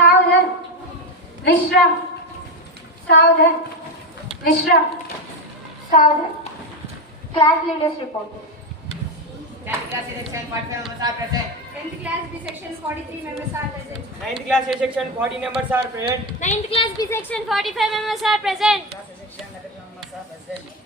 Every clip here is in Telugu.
सावधान विश्राम सावधान विश्राम सावधान class leaders report 10th class A section 45 members are present. 10th class B section 43 members are present. 9th class A section 40 members are present. 9th class B section 45 members are present. Class A section 30 members are present.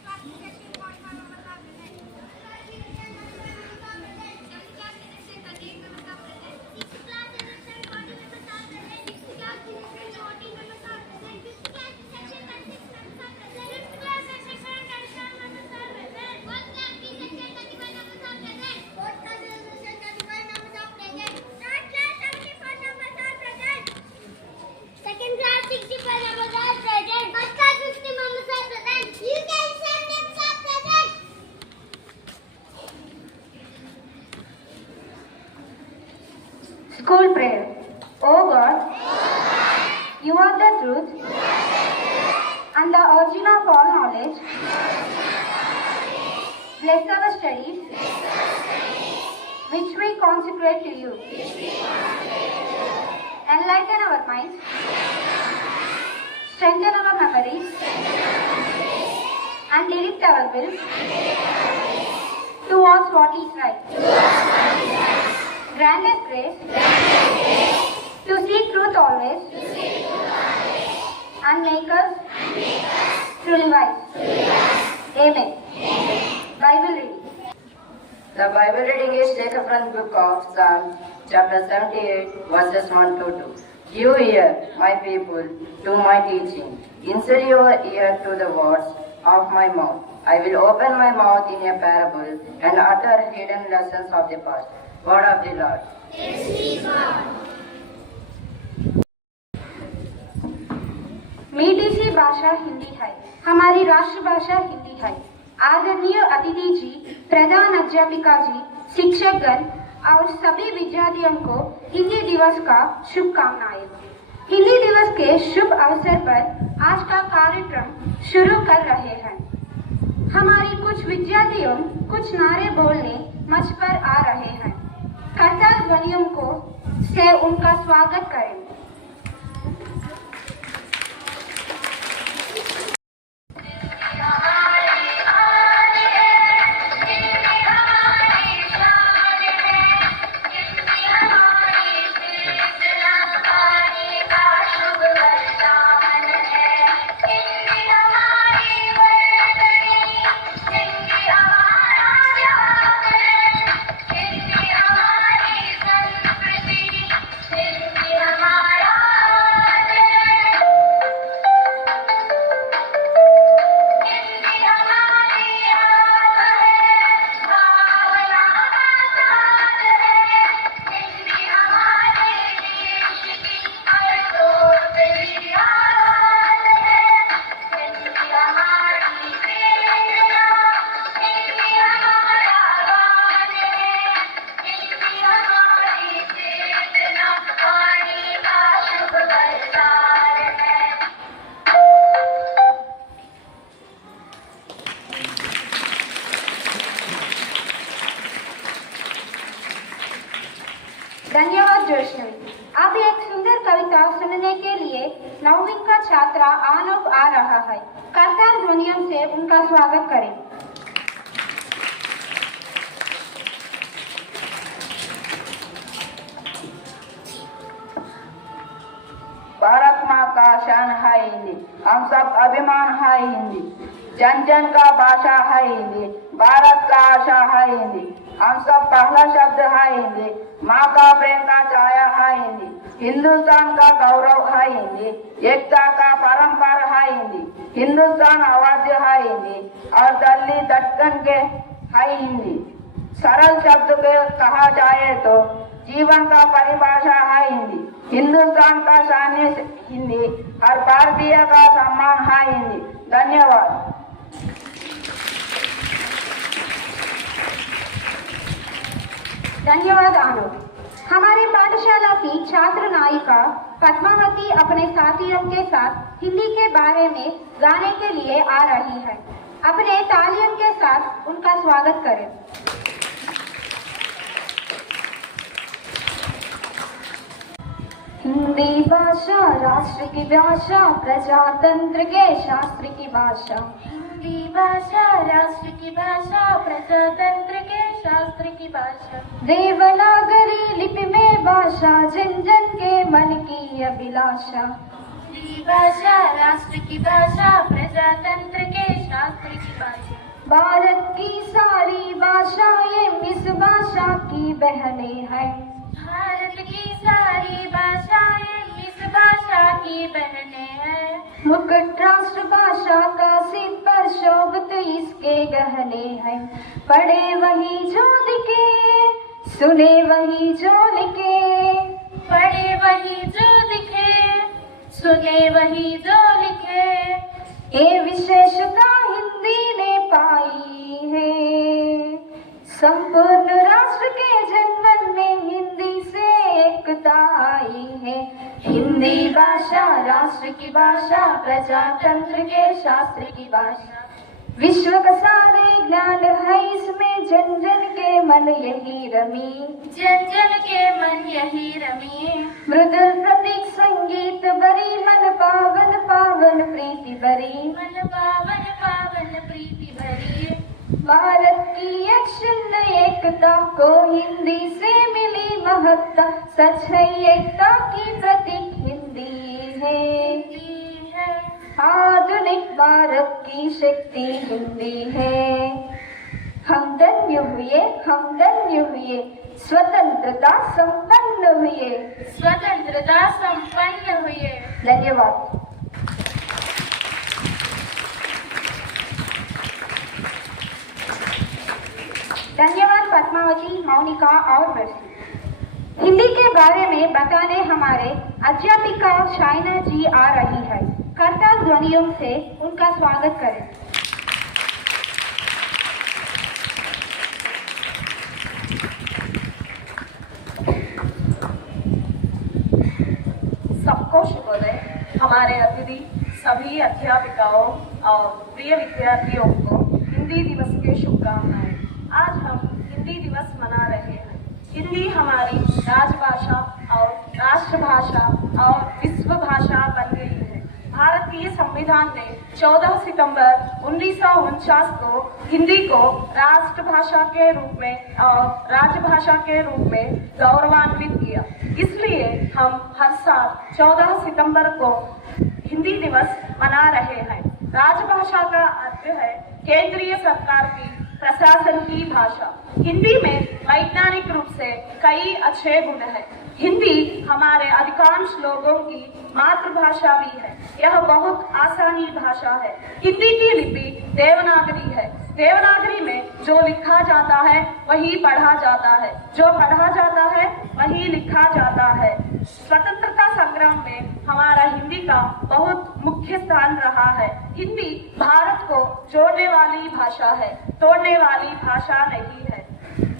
Second class 65 members are present. First class 50 members are present. You can send them are present. School prayer. Oh God, you are the truth and the origin of all knowledge. Bless our studies which we consecrate to you. Enlighten our minds, strengthen our memories, and direct our will towards what is right. Grant us grace to seek truth always and make us truly wise. Amen. Bible reading. The Bible reading is taken from the book of Psalms, chapter 78, verses 1 to 2. Give ear, my people, to my teaching. Insert your ear to the words of my mouth. I will open my mouth in a parable and utter hidden lessons of the past. Word of the Lord. मीठी सी भाषा हिंदी है, हमारी राष्ट्रभाषा हिंदी है। आदरणीय अतिथि जी, प्रधान अध्यापिका जी, शिक्षकगण और सभी विद्यार्थियों को हिंदी दिवस का शुभकामनाएं। हिंदी दिवस के शुभ अवसर पर आज का कार्यक्रम शुरू कर रहे हैं। हमारी कुछ विद्यार्थियों कुछ नारे बोलने मंच पर आ रहे हैं। करताल ध्वनियों को से उनका स्वागत करें। धन्यवाद जोशनी। अब एक सुंदर कविता सुनने के लिए नौवीं का छात्रा आनव आ रहा है। करताल ध्वनियों से उनका स्वागत करें। भारत माँ का शान है हिंदी, हम सब अभिमान है हिंदी। जन जन का भाषा है हिंदी, भारत का आशा है हिंदी। हम सब पहला शब्द है हिंदी, माँ का प्रेम का छाया है हिंदी। हिंदुस्तान का गौरव है हिंदी, एकता का परंपरा है हिंदी। हिंदुस्तान आवाज है हिंदी और दिल्ली धड़कन के है हिंदी। सरल शब्द के कहा जाए तो जीवन का परिभाषा है हिंदी। हिंदुस्तान का शान हिंदी, हर भारतीय का सम्मान है हिंदी। धन्यवाद। धन्यवाद आनव। हमारी पाठशाला की छात्र नायिका पद्मावती अपने साथियों के साथ हिंदी के बारे में गाने के लिए आ रही है। अपने तालियों के साथ उनका स्वागत करें। हिंदी भाषा राष्ट्र की भाषा, प्रजातंत्र के शास्त्र की भाषा। हिंदी भाषा राष्ट्र की भाषा, प्रजातंत्र के शास्त्र की भाषा। देवनागरी लिपि में भाषा, जन जन के मन की अभिलाषा। हिंदी भाषा राष्ट्र की भाषा, प्रजातंत्र के शास्त्र की भाषा। भारत की सारी भाषाएं इस भाषा की बहनें हैं। भारत की सारी भाषाएं इस भाषा की बहनें हैं। मुकुट राष्ट्र भाषा का सिर पर शोभित इसके गहने हैं। पढ़े वही जो लिखे, सुने वही जो लिखे। पढ़े वही जो दिखे, सुने वही जो लिखे। ये विशेषता हिंदी ने पाई है। संपूर्ण राष्ट्र के जनमन में हिंदी से एकता आई है। हिंदी भाषा राष्ट्र की भाषा, प्रजातंत्र के शास्त्र की भाषा। विश्व का सारे ज्ञान है इसमें, जन जन के मन यही रमी। जन जन के मन यही रमी। मृदुल प्रतीक संगीत बरी, मन पावन पावन प्रीति बरी। मन पावन पावन प्रीति भरी। भारत की अक्षुण्ण एकता को हिंदी से मिली महत्ता। सच है एकता की प्रतीक हिंदी है। आधुनिक भारत की शक्ति हिंदी है। हम धन्य हुए, हम धन्य हुए, स्वतंत्रता संपन्न हुए। स्वतंत्रता संपन्न हुए। धन्यवाद। धन्यवाद पद्मावती, मौनिका और मृष्टि। हिंदी के बारे में बताने हमारे अध्यापिका शाइना जी आ रही है। करताल ध्वनियों से उनका स्वागत करें। सबको शुभोदय। हमारे अतिथि सभी अध्यापिकाओं और प्रिय विद्यार्थियों को हिंदी दिवस की शुभकामनाएं। आज हम हिंदी दिवस मना रहे हैं। हिंदी हमारी राजभाषा और राष्ट्रभाषा और विश्व भाषा बन गई है। भारतीय संविधान ने 14 सितंबर 1949 को हिंदी को राष्ट्रभाषा के रूप में और राजभाषा के रूप में गौरवान्वित किया। इसलिए हम हर साल 14 सितंबर को हिंदी दिवस मना रहे हैं। राजभाषा का अर्थ है केंद्रीय सरकार की प्रशासन की भाषा। हिंदी में वैज्ञानिक रूप से कई अच्छे गुण हैं। हिंदी हमारे अधिकांश लोगों की मातृभाषा भी है। यह बहुत आसानी भाषा है। हिंदी की लिपि देवनागरी है। देवनागरी में जो लिखा जाता है वही पढ़ा जाता है, जो पढ़ा जाता है वही लिखा जाता है। स्वतंत्रता संग्राम में हमारा हिंदी का बहुत मुख्य स्थान रहा है। हिंदी भारत को जोड़ने वाली भाषा है, तोड़ने वाली भाषा नहीं है।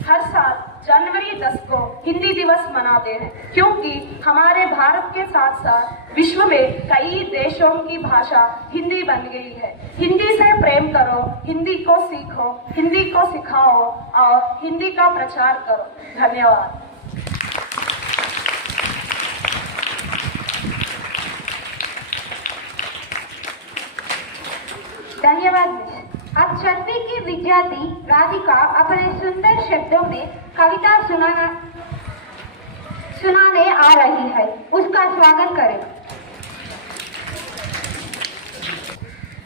हर साल जनवरी 10 को हिंदी दिवस मनाते हैं, क्योंकि हमारे भारत के साथ साथ विश्व में कई देशों की भाषा हिंदी बन गई है। हिंदी से प्रेम करो, हिंदी को सीखो, हिंदी को सिखाओ और हिंदी का प्रचार करो। धन्यवाद। धन्यवाद। अब छठवीं की विद्यार्थी राधिका अपने सुंदर शब्दों में कविता सुनाने आ रही है। उसका स्वागत करें।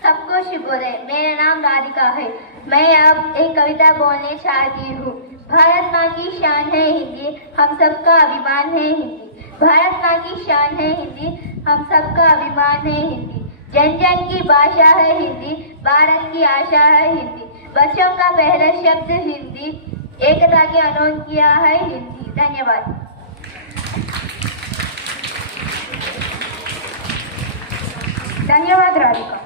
सबको शुभोदय। मेरा नाम राधिका है। मैं अब एक कविता बोलने चाहती हूँ। भारत माँ की शान है हिंदी, हम सबका अभिमान है हिंदी। भारत माँ की शान है हिंदी, हम सबका अभिमान है हिंदी। जन जन की भाषा है हिंदी, भारत की आशा है हिंदी। बच्चों का पहला शब्द हिंदी, एकता के अनोन किया है हिंदी। धन्यवाद। धन्यवाद राधिका।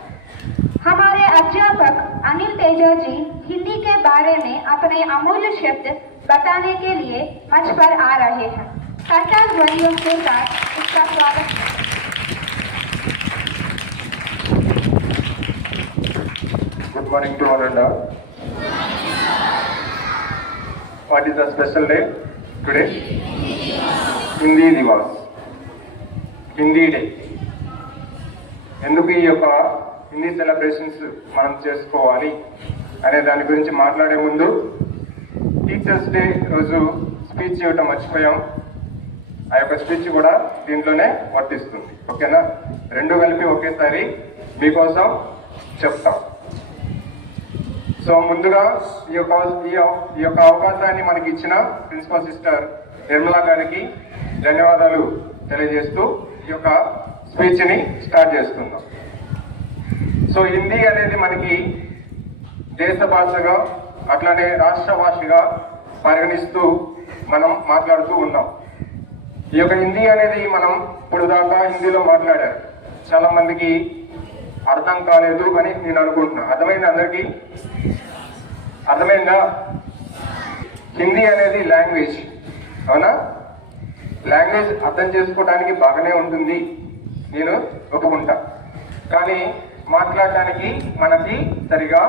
हमारे अध्यापक अनिल तेजा जी हिंदी के बारे में अपने अमूल्य शब्द बताने के लिए मंच पर आ रहे हैं। करताल ध्वनियों के साथ उसका स्वागत है। Good morning to all and all. What is the special day today? Hindi Divas. Hindi day. ఎందుకు ఈ యొక్క హిందీ సెలబ్రేషన్స్ మనం చేసుకోవాలి అనే దాని గురించి మాట్లాడే ముందు టీచర్స్ డే రోజు స్పీచ్ ఇవ్వటం మర్చిపోయాం. ఆ యొక్క స్పీచ్ కూడా దీంట్లోనే వర్తిస్తుంది. ఓకేనా? రెండు కలిపి ఒకేసారి మీకోసం చెప్తాం. సో ముందుగా ఈ యొక్క అవకాశాన్ని మనకి ఇచ్చిన ప్రిన్సిపల్ సిస్టర్ నిర్మలా గారికి ధన్యవాదాలు తెలియజేస్తూ ఈ యొక్క స్పీచ్ని స్టార్ట్ చేస్తున్నాం. సో హిందీ అనేది మనకి దేశ భాషగా అట్లానే రాష్ట్ర భాషగా పరిగణిస్తూ మనం మాట్లాడుతూ ఉన్నాం. ఈ యొక్క హిందీ అనేది మనం ఇప్పుడు దాకా హిందీలో మాట్లాడారు, చాలా మందికి అర్థం కాలేదు అని నేను అనుకుంటున్నా. అర్థమైంది అందరికీ? అర్థమైందా? హిందీ అనేది లాంగ్వేజ్, అవునా? లాంగ్వేజ్ అర్థం చేసుకోవడానికి బాగానే ఉంటుంది, నేను ఒప్పుకుంటా. కానీ మాట్లాడటానికి మనకి సరిగా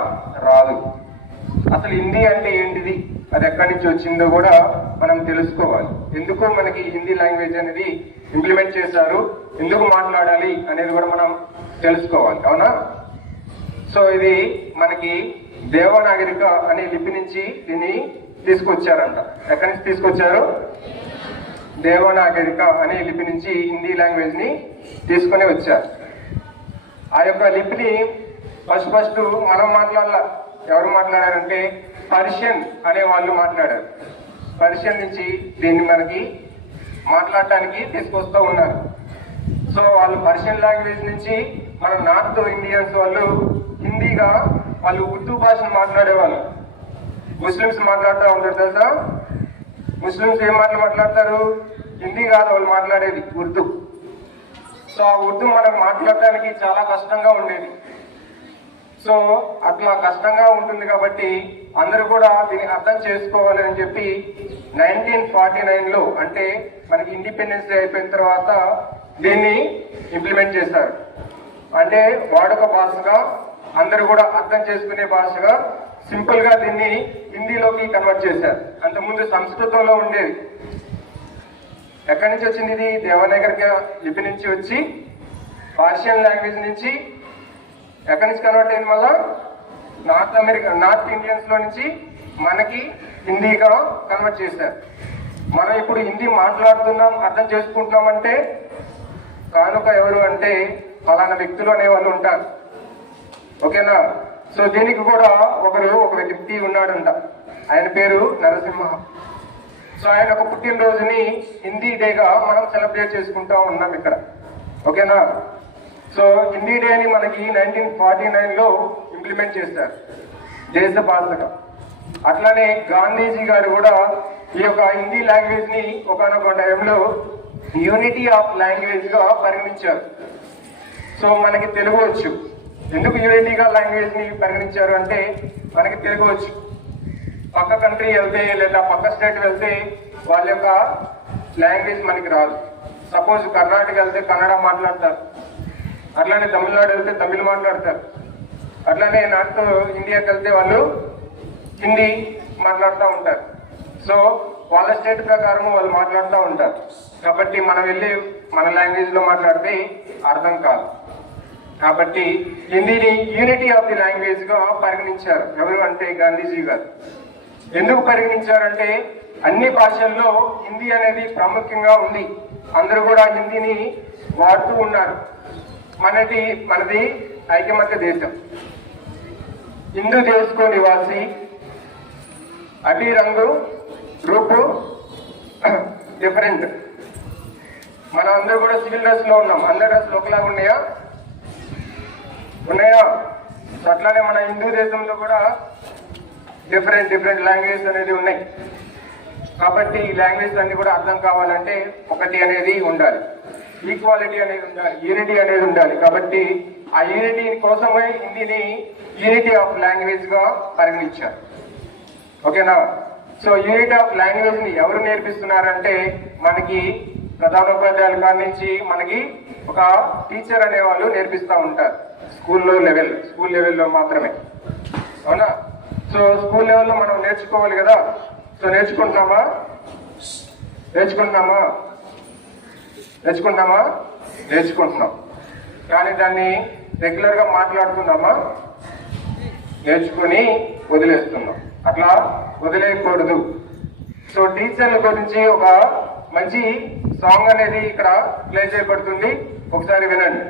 రాదు. అసలు హిందీ అంటే ఏంటిది, అది ఎక్కడి నుంచి వచ్చిందో కూడా మనం తెలుసుకోవాలి. ఎందుకు మనకి హిందీ లాంగ్వేజ్ అనేది ఇంప్లిమెంట్ చేశారు, ఎందుకు మాట్లాడాలి అనేది కూడా మనం తెలుసుకోవాలి, అవునా? సో ఇది మనకి దేవనాగరిక అనే లిపి నుంచి దీన్ని తీసుకొచ్చారంట. ఎక్కడి నుంచి తీసుకొచ్చారు? దేవనాగరిక అనే లిపి నుంచి హిందీ లాంగ్వేజ్ ని తీసుకుని వచ్చారు. ఆ యొక్క లిపిని ఫస్ట్ మనం మాట్లాడాల. ఎవరు మాట్లాడారంటే పర్షియన్ అనే వాళ్ళు మాట్లాడారు. పర్షియన్ నుంచి దీన్ని మనకి మాట్లాడటానికి తీసుకొస్తూ ఉన్నారు. సో వాళ్ళు పర్షియన్ లాంగ్వేజ్ నుంచి మన నార్త్ ఇండియన్స్ వాళ్ళు హిందీగా వాళ్ళు ఉర్దూ భాషను మాట్లాడేవాళ్ళు. ముస్లిమ్స్ మాట్లాడుతూ ఉంటారు తెలుసా? ముస్లిమ్స్ ఏం మాట్లాడతారు? హిందీ కాదు వాళ్ళు మాట్లాడేది, ఉర్దూ. సో ఆ ఉర్దూ మనకు మాట్లాడటానికి చాలా కష్టంగా ఉండేది. సో అట్లా కష్టంగా ఉంటుంది కాబట్టి అందరూ కూడా దీన్ని అర్థం చేసుకోవాలి అని చెప్పి 1949లో అంటే మనకి ఇండిపెండెన్స్ డే అయిపోయిన తర్వాత దీన్ని ఇంప్లిమెంట్ చేశారు. అంటే వాడుక భాషగా అందరూ కూడా అర్థం చేసుకునే భాషగా సింపుల్ గా దీన్ని హిందీలోకి కన్వర్ట్ చేశారు. అంతకుముందు సంస్కృతంలో ఉండేది. ఎక్కడి నుంచి వచ్చింది ఇది? దేవనాగరిక లిపి నుంచి వచ్చి పర్షియన్ లాంగ్వేజ్ నుంచి ఎక్కడి నుంచి కన్వర్ట్ అయింది? మళ్ళా నార్త్ ఇండియన్స్ లో నుంచి మనకి హిందీగా కన్వర్ట్ చేశారు. మనం ఇప్పుడు హిందీ మాట్లాడుతున్నాం, అర్థం చేసుకుంటున్నాం అంటే కానుక ఎవరు అంటే ఫలానా వ్యక్తులు అనే వాళ్ళు ఉంటారు. ఓకేనా? సో దీనికి కూడా ఒక వ్యక్తి ఉన్నాడంట, ఆయన పేరు నరసింహ. సో ఆయన ఒక పుట్టినరోజుని హిందీ డేగా మనం సెలబ్రేట్ చేసుకుంటా ఉన్నాం ఇక్కడ. ఓకేనా? సో హిందీ డేని మనకి 1949లో ఇంప్లిమెంట్ చేశారు దేశ భాషగా. అట్లానే గాంధీజీ గారు కూడా ఈ యొక్క హిందీ లాంగ్వేజ్ ని ఒకనొక టైంలో యూనిటీ ఆఫ్ లాంగ్వేజ్ గా పరిగణించారు. సో మనకి తెలుగు వచ్చు. ఎందుకు యూనిటీగా లాంగ్వేజ్ ని పరిగణించారు అంటే మనకి తెలుగు వచ్చు. పక్క కంట్రీ వెళ్తే లేదా పక్క స్టేట్ వెళ్తే వాళ్ళ యొక్క లాంగ్వేజ్ మనకి రాదు. సపోజ్ కర్ణాటక వెళ్తే కన్నడ మాట్లాడతారు, అట్లానే తమిళనాడు వెళ్తే తమిళ్ మాట్లాడతారు, అట్లానే నార్త్ ఇండియాకి వెళ్తే వాళ్ళు హిందీ మాట్లాడుతూ ఉంటారు. సో వాళ్ళ స్టేట్ ప్రకారం వాళ్ళు మాట్లాడుతూ ఉంటారు. కాబట్టి మనం వెళ్ళి మన లాంగ్వేజ్ లో మాట్లాడితే అర్థం కాదు. కాబట్టి హిందీని యూనిటీ ఆఫ్ ది లాంగ్వేజ్ గా పరిగణించారు. ఎవరు అంటే గాంధీజీ గారు. ఎందుకు పరిగణించారంటే అన్ని భాషల్లో హిందీ అనేది ప్రాముఖ్యంగా ఉంది. అందరూ కూడా హిందీని వాడుతూ ఉన్నారు. మనది ఐకమత్య దేశం. హిందూ దేశ్ కో నివాసి అభి రంగు రూపు డిఫరెంట్. మనం అందరూ కూడా సివిల్ డ్రెస్ లో ఉన్నాం. అందరి డ్రెస్లు ఒకలాగా ఉన్నాయా? అట్లానే మన హిందూ దేశంలో కూడా డిఫరెంట్ లాంగ్వేజ్ అనేది ఉన్నాయి. కాబట్టి ఈ లాంగ్వేజ్ అన్ని కూడా అర్థం కావాలంటే ఒకటి అనేది ఉండాలి, ఈక్వాలిటీ అనేది ఉండాలి, యూనిటీ అనేది ఉండాలి. కాబట్టి ఆ యూనిటీ కోసమే హిందీని యూనిటీ ఆఫ్ లాంగ్వేజ్ గా పరిగణించారు. ఓకేనా? సో యూనిటీ ఆఫ్ లాంగ్వేజ్ ని ఎవరు నేర్పిస్తున్నారంటే మనకి ప్రధానోపాధ్యాయుల కాడి నుంచి మనకి ఒక టీచర్ అనే వాళ్ళు నేర్పిస్తూ ఉంటారు. స్కూల్ లెవెల్లో మాత్రమే, అవునా? సో స్కూల్ లెవెల్లో మనం నేర్చుకోవాలి కదా. సో నేర్చుకుంటున్నామా? నేర్చుకుంటున్నాం. కానీ దాన్ని రెగ్యులర్గా మాట్లాడుతుందమ్మా, నేర్చుకుని వదిలేస్తున్నాం. అట్లా వదిలేయకూడదు. సో టీచర్ల గురించి ఒక మంచి సాంగ్ అనేది ఇక్కడ ప్లే చేయబడుతుంది, ఒకసారి వినండి.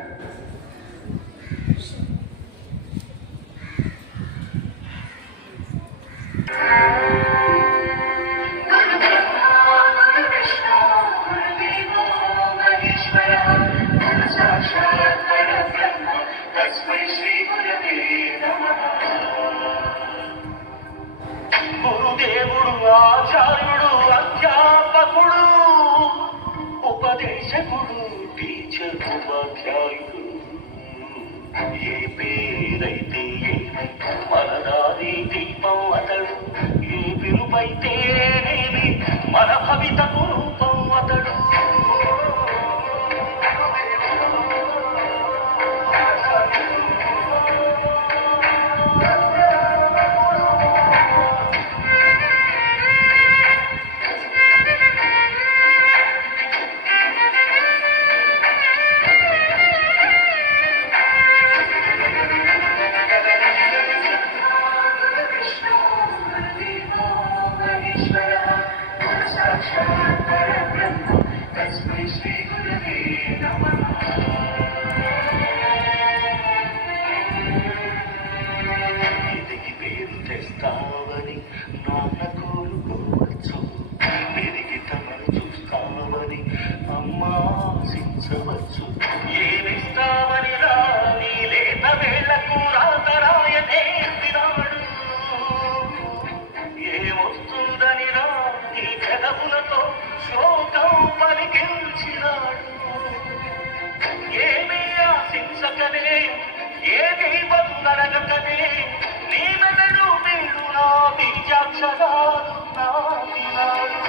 గురుదేవుడు, ఆచార్యుడు, అధ్యాపకుడు, ఉపదేశకుడు, టీచర్, ఉపాధ్యాయుడు, ఏ పేరైతే మన దారి దీపం అతడు, ఏ పిలుపైతేనేమి మన భవితకు రూపం అతడు. ఏమిస్తావని రాని లేత వేళ్లకు రాతరాయనే వినాడు, ఏమొస్తుందని రాని పెదవులతో శోకం పలికించినాడు. ఏమీ ఆశించకనే, ఏమీ బదులడగకనే, నీ మెదడు వీడు నా బీజాక్షరాలు నాటినాడు.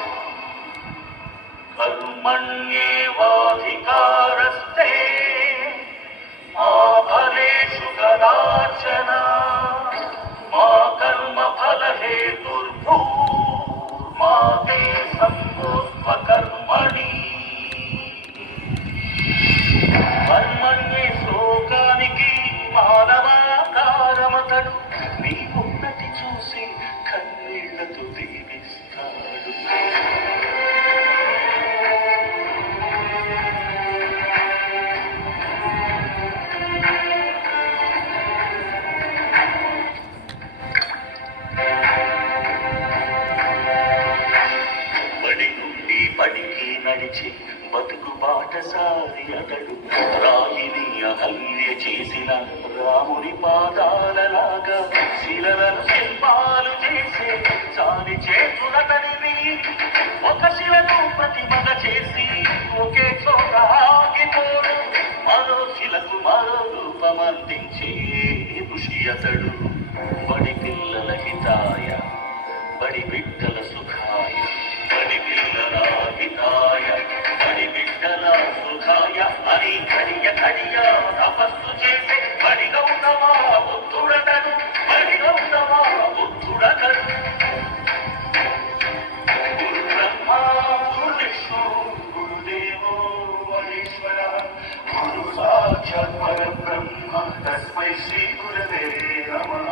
కర్మణ్యేవాధికారస్తే మా ఫలేషు కదాచన, మా కర్మ ఫలహేతుర్భూర్మా తే సంభూత్వ కర్మణి. కర్మణ్యే శ్లోకానికి మానవాకారమతడు, నీ ఉన్నతి చూసి కన్నీళ్లతో దీవిస్తాడు. పడికి నడిచి బతుకు బాటసారి అతడు, రాయిని అహల్య చేసిన రాముని పాదాలలాగా శిలలను శిల్పాలు చేసే చాలి చేతుల తడివి, ఒక శిలను ప్రతిమగ చేసి ఒకే చోట ఆగిపోడు, మరో శిలకు మరో రూపమందించే ఋషి అతడు. బడి పిల్లల హితాయ, బడి బిడ్డల సుఖాయ, బడి పిల్లల హితాయ, బడి బిడ్డల సుఖాయ అని కడియ కడియ తపస్సు చేసే బడి గౌతమా బుద్ధుడతడు, బడి గౌతమా బుద్ధుడతడు. గురు బ్రహ్మ గురు విష్ణు గురుదేవో మహేశ్వర, గురు సాక్షాత్ పరబ్రహ్మ తస్మై శ్రీ గురవే నమః.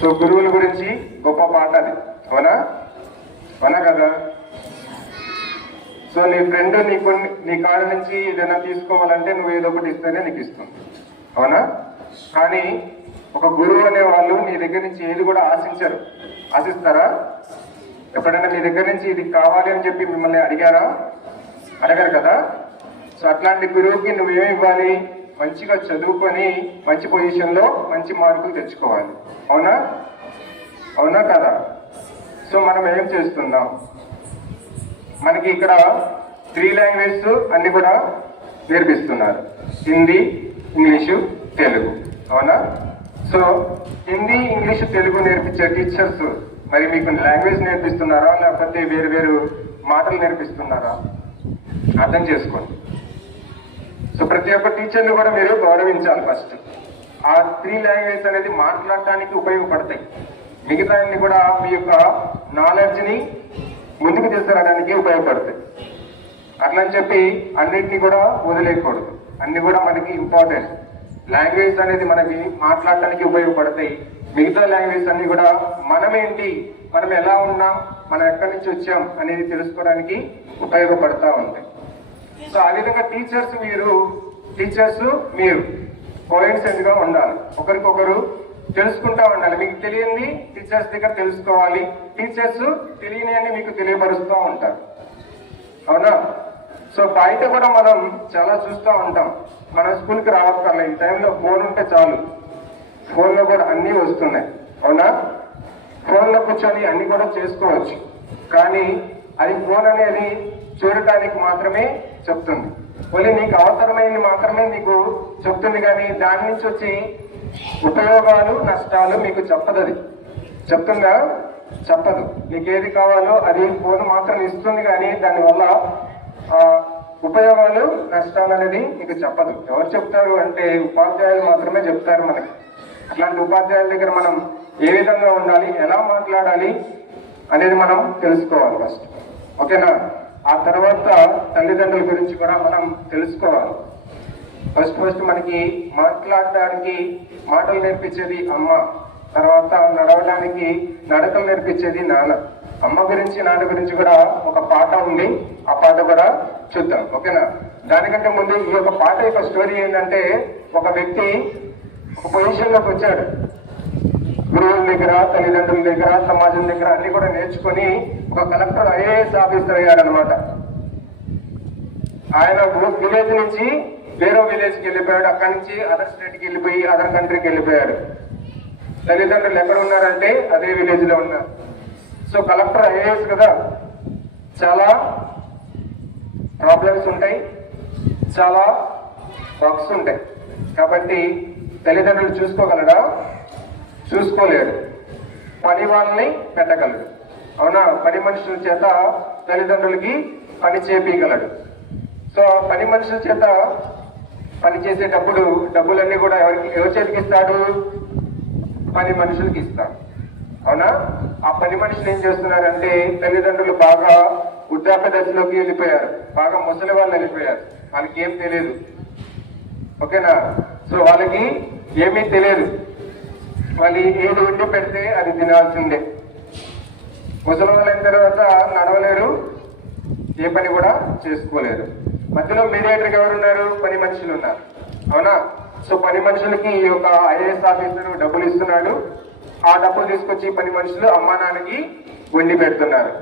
సో గురువుల గురించి గొప్ప పాట అది, అవునా? అవునా కదా? సో నీ ఫ్రెండ్ నీ కాడ నుంచి ఏదైనా తీసుకోవాలంటే నువ్వు ఏదో ఒకటి ఇస్తేనే నీకు ఇస్తుంది, అవునా? కానీ ఒక గురువు అనే వాళ్ళు నీ దగ్గర నుంచి ఏది కూడా ఆశించరు. ఆశిస్తారా? ఎప్పుడైనా నీ దగ్గర నుంచి ఇది కావాలి అని చెప్పి మిమ్మల్ని అడిగారా? అడగరు కదా? సో అట్లాంటి గురువుకి నువ్వేమి ఇవ్వాలి? మంచిగా చదువుకొని మంచి పొజిషన్లో మంచి మార్కులు తెచ్చుకోవాలి, అవునా? అవునా కదా? సో మనం ఏం చేస్తున్నాం? మనకి ఇక్కడ 3 లాంగ్వేజెస్ అన్ని కూడా నేర్పిస్తున్నారు, హిందీ, ఇంగ్లీషు, తెలుగు, అవునా? సో హిందీ, ఇంగ్లీషు, తెలుగు నేర్పించే టీచర్స్ మరి మీకు లాంగ్వేజ్ నేర్పిస్తున్నారా లేకపోతే వేరు వేరు మాటలు నేర్పిస్తున్నారా? అర్థం చేసుకోండి. సో ప్రతి ఒక్క టీచర్ని కూడా మీరు గౌరవించాలి. ఫస్ట్ ఆ 3 లాంగ్వేజ్ అనేది మాట్లాడటానికి ఉపయోగపడతాయి. మిగతా అన్ని కూడా మీ యొక్క నాలెడ్జ్ని ముందుకు తీసుకురావడానికి ఉపయోగపడతాయి. అట్లని చెప్పి అన్నింటినీ కూడా వదిలేయకూడదు. అన్ని కూడా మనకి ఇంపార్టెంట్. లాంగ్వేజ్ అనేది మనకి మాట్లాడటానికి ఉపయోగపడతాయి. మిగతా లాంగ్వేజ్ అన్ని కూడా మనమేంటి, మనం ఎలా ఉన్నాం, మనం ఎక్కడి నుంచి వచ్చాం అనేది తెలుసుకోవడానికి ఉపయోగపడతా ఉంటాయి. సో ఆ విధంగా టీచర్స్ మీరు కోయిన్సిడెంట్ గా ఉండాలి. ఒకరికొకరు తెలుసుకుంటా ఉండాలి. మీకు తెలియంది టీచర్స్ దగ్గర తెలుసుకోవాలి, టీచర్స్ తెలియని అని మీకు తెలియపరుస్తూ ఉంటారు. అవునా? సో బయట కూడా మనం చాలా చూస్తూ ఉంటాం. మన స్కూల్కి రావక్కర్లేదు, ఈ టైంలో ఫోన్ ఉంటే చాలు, ఫోన్లో కూడా అన్నీ వస్తున్నాయి. అవునా? ఫోన్లో కూర్చొని అన్ని కూడా చేసుకోవచ్చు. కానీ అది ఫోన్ అనేది చూడటానికి మాత్రమే చెప్తుంది. ఓన్లీ నీకు అవసరమైనది మాత్రమే నీకు చెప్తుంది, కానీ దాని నుంచి వచ్చి ఉపయోగాలు నష్టాలు మీకు చెప్పదు. అది చెప్తుందా? చెప్పదు. నీకు ఏది కావాలో అది ఫోన్ మాత్రం ఇస్తుంది, కానీ దానివల్ల ఉపయోగాలు నష్టాలు అనేది మీకు చెప్పదు. ఎవరు చెప్తారు అంటే ఉపాధ్యాయులు మాత్రమే చెప్తారు మనకి. అట్లాంటి ఉపాధ్యాయుల దగ్గర మనం ఏ విధంగా ఉండాలి, ఎలా మాట్లాడాలి అనేది మనం తెలుసుకోవాలి ఫస్ట్. ఓకేనా? ఆ తర్వాత తల్లిదండ్రుల గురించి కూడా మనం తెలుసుకోవాలి. ఫస్ట్ మనకి మాట్లాడడానికి మాటలు నేర్పించేది అమ్మ, తర్వాత నడవడానికి నడకలు నేర్పించేది నాన్న. అమ్మ గురించి నాన్న గురించి కూడా ఒక పాట ఉంది, ఆ పాట కూడా చూద్దాం. ఓకేనా? దానికంటే ముందు ఈ యొక్క పాట యొక్క స్టోరీ ఏంటంటే, ఒక వ్యక్తి ఒక పొజిషన్లోకి వచ్చాడు. గురువుల దగ్గర, తల్లిదండ్రుల దగ్గర, సమాజం దగ్గర అన్ని కూడా నేర్చుకొని ఒక కలెక్టర్ ఐఏఎస్ ఆఫీసర్ అయ్యాడనమాట. ఆయన విలేజ్ నుంచి వేరే విలేజ్కి వెళ్ళిపోయాడు. అక్కడి నుంచి అదర్ స్టేట్కి వెళ్ళిపోయి అదర్ కంట్రీకి వెళ్ళిపోయాడు. తల్లిదండ్రులు ఎక్కడ ఉన్నారంటే అదే విలేజ్ లో ఉన్నారు. సో కలెక్టర్ ఐఏఎస్ కదా, చాలా ప్రాబ్లమ్స్ ఉంటాయి, చాలా వర్క్స్ ఉంటాయి. కాబట్టి తల్లిదండ్రులు చూసుకోగలడా? చూసుకోలేడు. పని వాళ్ళని పెట్టగలడు. అవునా? పని మనుషుల చేత తల్లిదండ్రులకి పని చేపించగలడు. సో పని మనుషుల చేత పని చేసేటప్పుడు డబ్బులన్నీ కూడా ఎవరి చేతికి ఇస్తాడు? పని మనుషులకి ఇస్తాడు. అవునా? ఆ పని మనుషులు ఏం చేస్తున్నారంటే, తల్లిదండ్రులు బాగా వృద్ధాప్య దశలోకి వెళ్ళిపోయారు, బాగా ముసలి వాళ్ళు వెళ్ళిపోయారు, వాళ్ళకి ఏం తెలియదు. ఓకేనా? సో వాళ్ళకి ఏమీ తెలియదు. వాళ్ళు ఏది వండి పెడితే అది తినాల్సిందే. ముసలి వాళ్ళు అయిన తర్వాత నడవలేరు, ఏ పని కూడా చేసుకోలేరు. మధ్యలో మీడియేటర్కి ఎవరున్నారు? పని మనుషులు ఉన్నారు. అవునా? సో పని మనుషులకి ఈ యొక్క ఐఏఎస్ ఆఫీసర్ డబ్బులు ఇస్తున్నాడు. ఆ డబ్బులు తీసుకొచ్చి పని మనుషులు అమ్మా నాన్నకి వండి పెడుతున్నారు.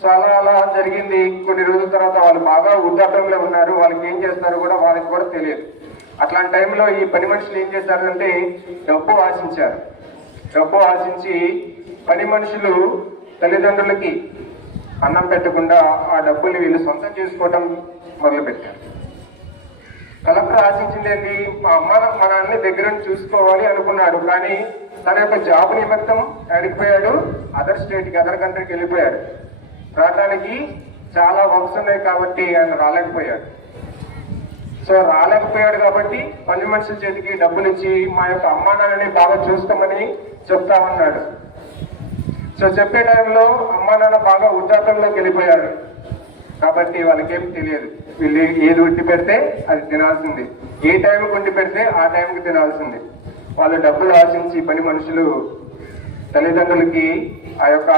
సో అలా జరిగింది. కొన్ని రోజుల తర్వాత వాళ్ళు బాగా వృద్ధాప్యంలో ఉన్నారు. వాళ్ళకి ఏం చేస్తారో కూడా వాళ్ళకి కూడా తెలియదు. అట్లాంటి టైంలో ఈ పని మనుషులు ఏం చేశారంటే డబ్బు ఆశించారు. డబ్బు ఆశించి పని మనుషులు తల్లిదండ్రులకి అన్నం పెట్టకుండా ఆ డబ్బుల్ని వీళ్ళు సొంతం చేసుకోవడం మొదలుపెట్టారు. కలెక్టర్ ఆశించింది ఏంటి? మా అమ్మ మా నాన్నని దగ్గర చూసుకోవాలి అనుకున్నాడు. కానీ తన యొక్క జాబ్ నిమిత్తం అడిగిపోయాడు, అదర్ స్టేట్కి, అదర్ కంట్రీకి వెళ్ళిపోయాడు. రావడానికి చాలా వర్క్స్ ఉన్నాయి కాబట్టి ఆయన రాలేకపోయాడు. సో రాలేకపోయాడు కాబట్టి పని మనుషుల చేతికి డబ్బులు ఇచ్చి మా యొక్క అమ్మా నాన్నని బాగా చూసుకోమని చెప్తామన్నాడు. సో చెప్పే టైంలో అమ్మా నాన్న బాగా వృద్ధాప్యంలోకి వెళ్ళిపోయారు కాబట్టి వాళ్ళకేం తెలియదు. వీళ్ళు ఏది వండి పెడితే అది తినాల్సింది, ఏ టైంకి వండి పెడితే ఆ టైంకి తినాల్సింది. వాళ్ళు డబ్బులు ఆశించి పని మనుషులు తల్లిదండ్రులకి ఆ యొక్క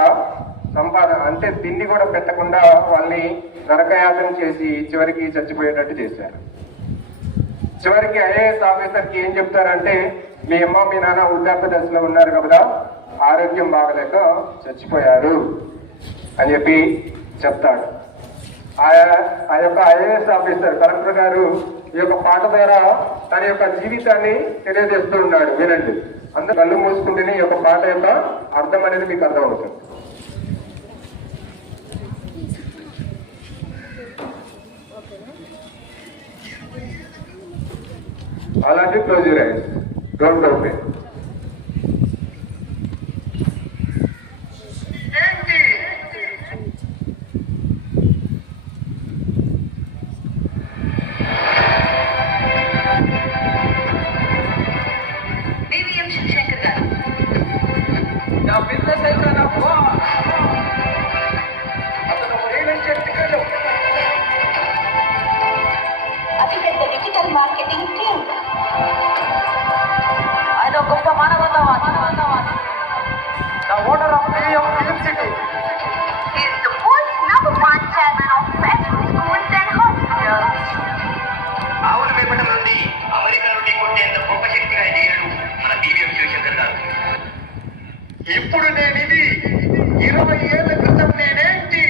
సంపాదన అంటే తిండి కూడా పెట్టకుండా వాళ్ళని నరకయాతన చేసి చివరికి చచ్చిపోయేటట్టు చేశారు. చివరికి ఐఏఎస్ ఆఫీసర్కి ఏం చెప్తారంటే, మీ అమ్మ మీ నాన్న వృద్ధాప్య దశలో ఉన్నారు కదా, ఆరోగ్యం బాగలేక చచ్చిపోయారు అని చెప్పి చెప్తాడు. ఆ యొక్క ఐఏఎస్ ఆఫీసర్ కలెక్టర్ గారు ఈ యొక్క పాట ద్వారా తన యొక్క జీవితాన్ని తెలియజేస్తూ ఉన్నాడు. వినండి. అందరూ కళ్ళు మూసుకుంటేనే ఈ యొక్క పాట యొక్క అర్థం అనేది మీకు అర్థమవుతుంది. అలాంటి close your eyes, don't open. మానవతావాది. The owner of PM Film City. He is the first #1 chairman of best schools and hospitals. ఆవుల వేపటం నుండి అమెరికా నుండి కొట్టేంత గొప్ప శక్తిగా ఎదిగాడు మన దివ్యం శివశంకర్ గారు. ఇప్పుడు నేనిది 20 ఏళ్ల క్రితం నేనేంటి,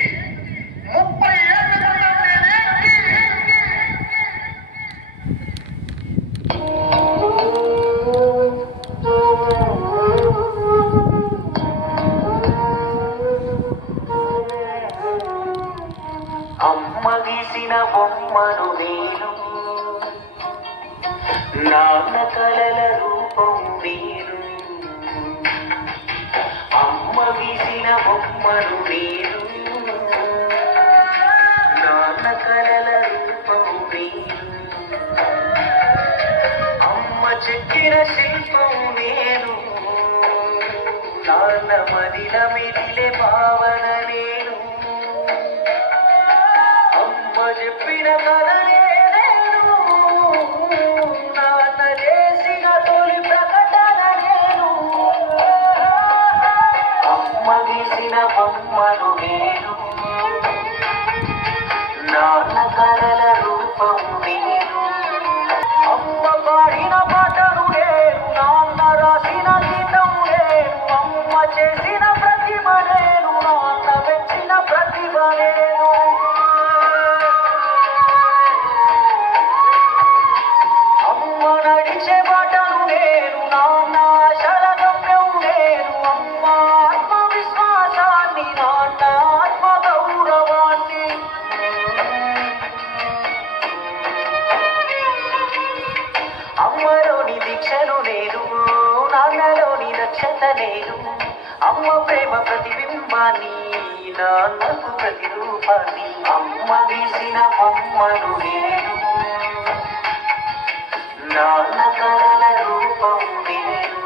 30 ఏళ్ల క్రితం నేనేంటి. అమ్మ గీసిన బొమ్మను నేను, నాన్న కలల రూపం నేను. అమ్మ గీసిన బొమ్మను నేను, నాన్న కలల రూపం నేను. అమ్మ చెక్కిన శిల్పం నేను, నాన్న మదిల మెదిలే భావన నేను. అమ్మ చెప్పిన కథనే నేను, నాన్న చేసిన తొలి ప్రకటన నేను. అమ్మ గీసిన బొమ్మను నేను, నాన్న కలల రూపం నేను. అమ్మ పాడిన పాటను నేను, నాన్న రాసిన గీతం నేను. అమ్మ చేసిన ప్రతిమ నేను, నాన్న మెచ్చిన ప్రతిభ నేను. అమ్మ నడిచే బాటను నేను, నాన్న ఆశల గమ్యం నేను. అమ్మ ఆత్మవిశ్వాసాన్ని, నాన్న ఆత్మ గౌరవాన్ని. అమ్మలోని దీక్షను నేను, నాన్నలోని రక్షత నేను. అమ్మ ప్రేమ ప్రతిబింబాన్ని, నాన్నకు ప్రతిరూపాన్ని. అమ్మ గీసిన బొమ్మను నేను, నాన్న కలల రూపం నేను.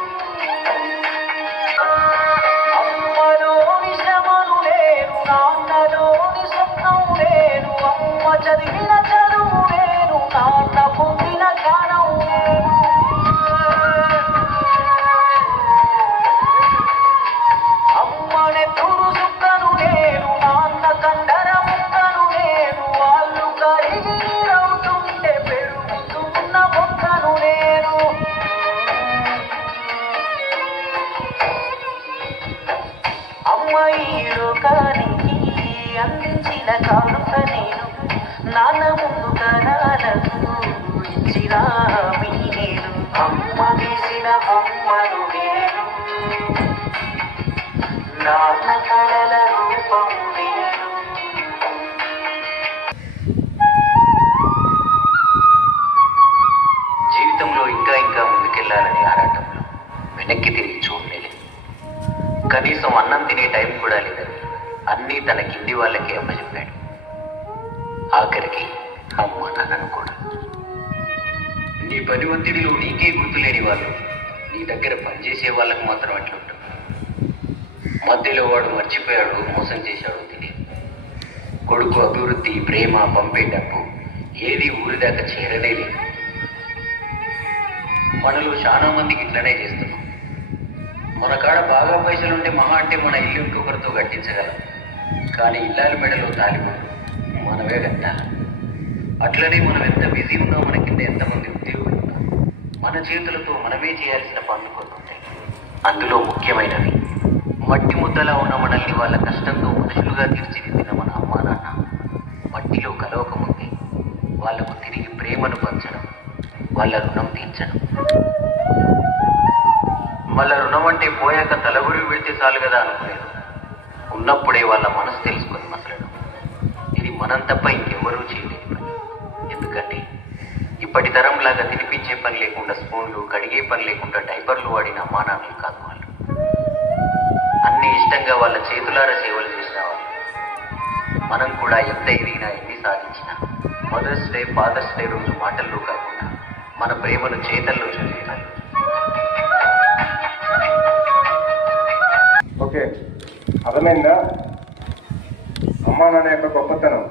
అమ్మలోని శ్రమను నేను, నాన్నలోని స్వప్నం నేను. అమ్మ చదివిన చదువు నేను, నాన్న పొందిన జ్ఞానం నేను. అమ్మనే తురు సుక్కను నేను, నాన్న కండర ముక్కను నేను. వాళ్ళు కరిగి నీరవుతుంటే పెరుగుతున్న మొక్కను నేను. అమ్మ ఈ లోకానికి అందించిన కానుక నేను, నాన్న ముందు తరాలకు ఇచ్చిన హామీ నేను. అమ్మ గీసిన బొమ్మను నేను, నాన్న కలల రూపం నేను. జీవితంలో ఇంకా ఇంకా ముందుకెళ్లాలనే ఆరాటంలో వెనక్కి తిరిగి చూడలేదు. కనీసం అన్నం తినే టైం కూడా లేదని అన్నీ తన కింది వాళ్ళకే అమ్మచెప్పాడు. ఆఖరికి అమ్మ నాన్నను కూడా. నీ పని ఒత్తిడిలో నీకే గుర్తులేని వాళ్ళు నీ దగ్గర పనిచేసే వాళ్ళకు మాత్రం అట్లుంటుంది. మధ్యలో వాడు మర్చిపోయాడు, మోసం చేశాడు తెలియదు. కొడుకు అభివృద్ధి, ప్రేమ, పంపే డబ్బు ఏది ఊరి దాకా చేరనే లేదు. మనలో చాలా మందికి ఇట్లనే చేస్తున్నాం. మన కాడ బాగా పైసలుంటే మహా అంటే మన ఇల్లు ఇంకొకరితో కట్టించగలం. కానీ ఇల్లాల మెడలో తాలిబోడు మనమే కట్టాలి. అట్లనే మనం ఎంత బిజీ ఉన్నా మన కింద ఎంతమంది ఉద్యోగులు ఉన్నా మన చేతులతో మనమే చేయాల్సిన పనులు కొన్ని ఉంటాయి. అందులో ముఖ్యమైనవి మట్టి ముద్దలా ఉన్న మనల్ని వాళ్ళ కష్టంతో మనుషులుగా తీర్చిదిద్దిన మన అమ్మా నాన్న మట్టిలో కలవకముందే వాళ్లకు తిరిగి ప్రేమను పంచడం, వాళ్ళ రుణం తీర్చడం. వాళ్ళ రుణం అంటే పోయాక తలగురి పెడితే చాలు కదా అనుకోలేదు. ఉన్నప్పుడే వాళ్ళ మనసు తెలుసుకొని మసలడం. ఇది మనం తప్ప ఇంకెవరూ చేయలేదు పని. ఎందుకంటే ఇప్పటి తరంలాగా తినిపించే పని లేకుండా స్పూన్లు, కడిగే పని లేకుండా డైపర్లు వాడిన అమ్మా నాన్నలు కాదు వాళ్ళు. అన్ని ఇష్టంగా వాళ్ళ చేతులారా సేవలు చేసిన వాళ్ళు. మనం కూడా ఎంత ఎదిగినా, ఎన్ని సాధించినా మదర్స్ డే, ఫాదర్స్ డే రోజు మాటల్లో కాకుండా మన ప్రేమను చేతల్లో చూపించాలి. ఓకే, అర్థమైందా? అమ్మా నాన్న యొక్క గొప్పతనం,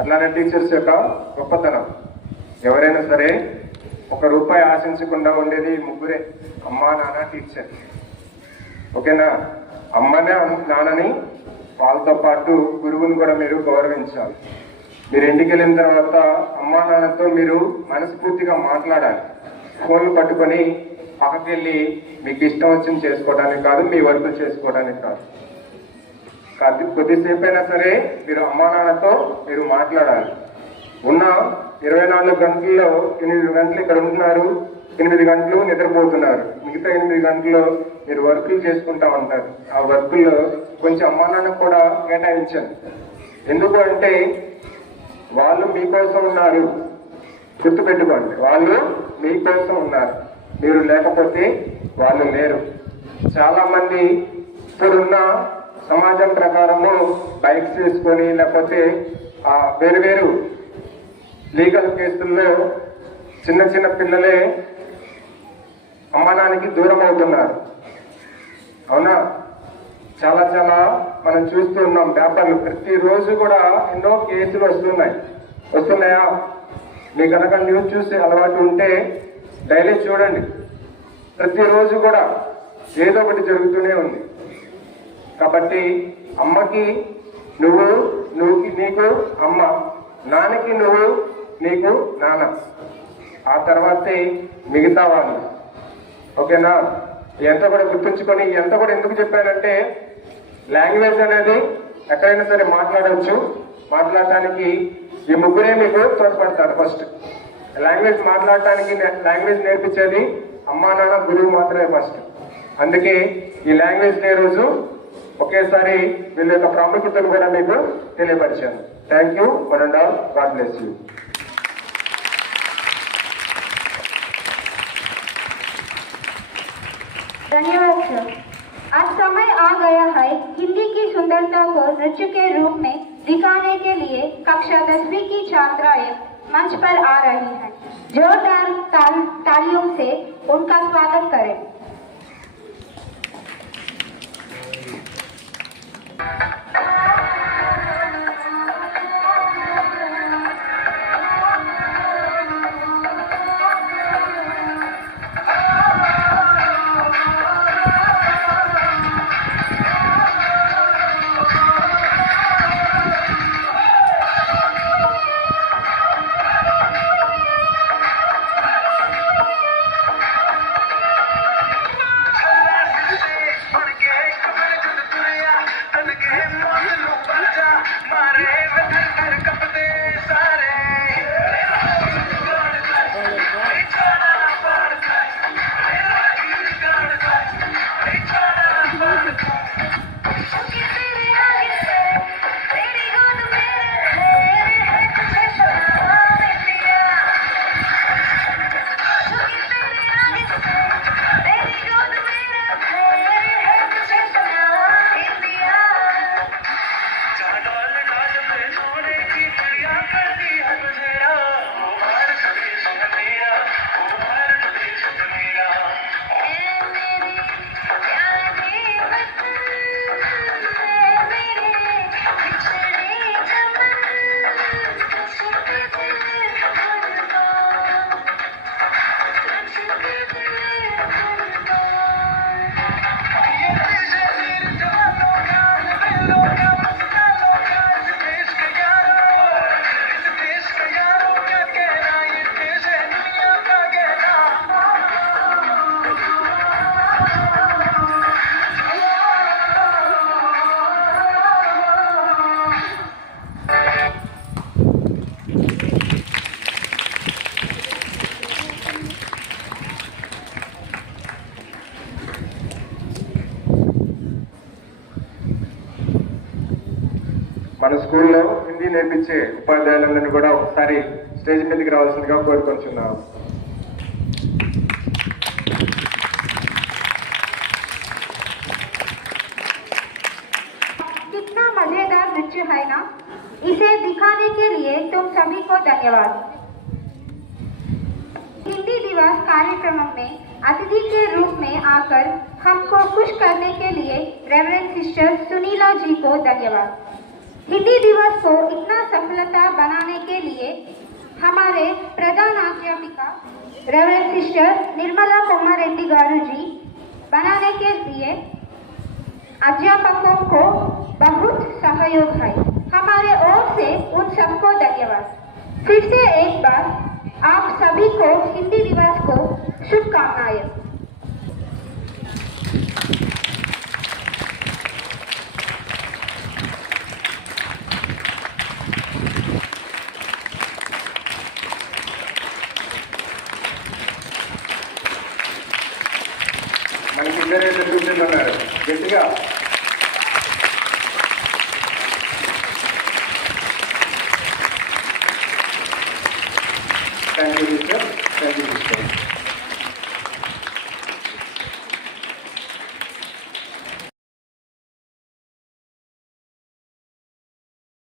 అట్లానే టీచర్స్ యొక్క గొప్పతనం. ఎవరైనా సరే రూపాయి ఆశించకుండా ఉండేది ఈ ముగ్గురే, అమ్మా నాన్న టీచర్. ఓకేనా? అమ్మనే నాన్నని, వాళ్ళతో పాటు గురువుని కూడా మీరు గౌరవించాలి. మీరు ఇంటికి వెళ్ళిన తర్వాత అమ్మా నాన్నతో మీరు మనస్ఫూర్తిగా మాట్లాడాలి. ఫోన్లు పట్టుకొని పక్కకి వెళ్ళి మీకు ఇష్టం వచ్చింది చేసుకోవడానికి కాదు, మీ వర్క్ చేసుకోవడానికి కాదు. కొద్దిసేపు అయినా సరే మీరు అమ్మా నాన్నతో మీరు మాట్లాడాలి. ఉన్న 24 గంటల్లో 8 గంటలు ఇక్కడ ఉంటున్నారు, 8 గంటలు నిద్రపోతున్నారు. మిగతా 8 గంటల్లో మీరు వర్కులు చేసుకుంటా ఉంటారు. ఆ వర్కుల్లో కొంచెం అమ్మా నాన్నకు కూడా కేటాయించండి. ఎందుకు అంటే వాళ్ళు మీకోసం ఉన్నారు. గుర్తుపెట్టుకోండి, వాళ్ళు మీకోసం ఉన్నారు. మీరు లేకపోతే వాళ్ళు లేరు. చాలా మంది ఇప్పుడున్న సమాజం ప్రకారము బైక్స్ తీసుకొని లేకపోతే వేరు వేరు లీగల్ కేసుల్లో చిన్న చిన్న పిల్లలే అమ్మానానికి దూరం అవుతున్నారు. అవునా? చాలా చాలా మనం చూస్తూ ఉన్నాం పేపర్లు. ప్రతిరోజు కూడా ఎన్నో కేసులు వస్తున్నాయా? మీ కనుక న్యూస్ చూసే అలవాటు ఉంటే డైలీ చూడండి. ప్రతిరోజు కూడా ఏదో ఒకటి జరుగుతూనే ఉంది. కాబట్టి అమ్మకి నీకు అమ్మ, నాన్నకి నీకు నాన్న, ఆ తర్వాతే మిగతా వాళ్ళు. ఓకేనా? ఎంత కూడా గుర్తుంచుకొని, ఎంత కూడా ఎందుకు చెప్పానంటే లాంగ్వేజ్ అనేది ఎక్కడైనా సరే మాట్లాడవచ్చు. మాట్లాడటానికి ఈ ముగ్గురే మీకు తోడ్పడతారు. ఫస్ట్ లాంగ్వేజ్ మాట్లాడటానికి లాంగ్వేజ్ నేర్పించేది అమ్మా నాన్న గురువు మాత్రమే ఫస్ట్. అందుకే ఈ లాంగ్వేజ్ డే రోజు ఒకేసారి వీళ్ళ యొక్క ప్రాముఖ్యతను కూడా మీకు తెలియపరిచాను. Thank you. One and all. God bless you. धन्यवाद सर। अब समय आ गया है हिंदी की सुंदरता को नृत्य के रूप में दिखाने के लिए कक्षा 10वीं की छात्राएं मंच पर आ रही हैं। जोरदार तालियों से उनका स्वागत करें। మన స్కూల్లో హిందీ నేర్పించే ఉపాధ్యాయులందరినీ కూడా ఒకసారి స్టేజ్ మీదకి రావాల్సిందిగా కోరుకుంటున్నాం. कितना मजेदार नृत्य है ना? इसे दिखाने के लिए तुम सभी को धन्यवाद। हिंदी दिवस कार्यक्रम में अतिथि के रूप में आकर हमको खुश करने के लिए रेवरेंड सिस्टर सुनीला जी को धन्यवाद। हिंदी दिवस को इतना सफलता बनाने के लिए हमारे प्रधानाध्यापिका रेवरेंड सिस्टर निर्मला कुमार रेड्डी गारू जी बनाने के लिए अध्यापकों को बहुत सहयोग है। हमारे ओर से उन सबको धन्यवाद। फिर से एक बार आप सभी को हिंदी दिवस को शुभकामनाएं। మనకి ఇద్దరైతే సూచనలు ఉన్నారు గట్టిగా